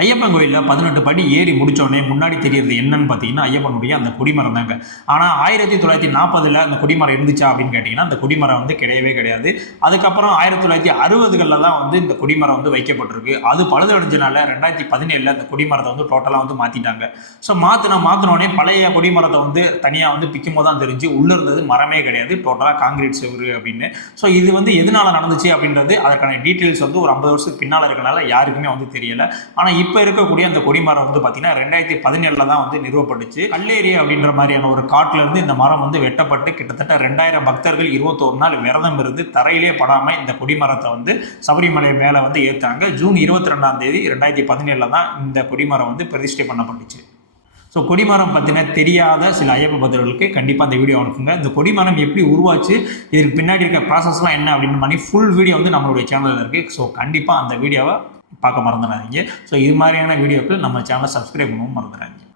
ஐயப்பன் கோயிலில் 18 படி ஏறி முடித்தோடனே முன்னாடி தெரியறது என்னன்னு பார்த்தீங்கன்னா ஐயப்பனுடைய அந்த கொடிமரம் தாங்க. ஆனால் 1940 அந்த கொடிமரம் இருந்துச்சா அப்படின்னு கேட்டிங்கன்னா அந்த கொடிமரம் வந்து கிடையவே கிடையாது. அதுக்கப்புறம் 1960களில் தான் வந்து இந்த கொடிமரம் வந்து வைக்கப்பட்டிருக்கு. அது பழுதடைஞ்சனால 2017 அந்த கொடிமரத்தை வந்து டோட்டலாக வந்து மாற்றிட்டாங்க. ஸோ மாற்றினோடனே பழைய கொடிமரத்தை வந்து தனியாக வந்து பிக்கும் போது தான் தெரிஞ்சு உள்ளே இருந்தது மரமே கிடையாது, டோட்டலாக காங்கிரீட் செவரு அப்படின்னு. ஸோ இது வந்து எதனால நடந்துச்சு அப்படின்றது அதற்கான டீட்டெயில்ஸ் வந்து ஒரு 50 வருஷத்துக்கு பின்னால் இருக்கனால யாருக்குமே வந்து தெரியல. ஆனால் இப்போ இருக்கக்கூடிய அந்த கொடிமரம் வந்து பார்த்தீங்கன்னா 2017 தான் வந்து நிறுவப்பட்டுச்சு. கல்லேரி அப்படின்ற மாதிரியான ஒரு காட்டுல இருந்து இந்த மரம் வந்து வெட்டப்பட்டு கிட்டத்தட்ட 2000 பக்தர்கள் 21 நாள் விரதம் இருந்து தரையிலே படாம இந்த கொடிமரத்தை வந்து சபரிமலை மேல வந்து ஏற்றாங்க. ஜூன் 22ஆம் தேதி 2017 தான் இந்த கொடிமரம் வந்து பிரதிஷ்டை பண்ணப்பட்டுச்சு. ஸோ கொடிமரம் பற்றின தெரியாத சில ஐயப்ப பக்தர்களுக்கு கண்டிப்பாக அந்த வீடியோ அனுப்புங்க. இந்த கொடிமரம் எப்படி உருவாச்சு, இதற்கு பின்னாடி இருக்க ப்ராசஸ்லாம் என்ன அப்படின்னு பண்ணி ஃபுல் வீடியோ வந்து நம்மளுடைய சேனலில் இருக்குது. ஸோ கண்டிப்பாக அந்த வீடியோவை பார்க்க மறந்துடாதீங்க. ஸோ இது மாதிரியான வீடியோக்கள் நம்ம சேனலை சப்ஸ்கிரைப் பண்ணவும் மறந்துடாதீங்க.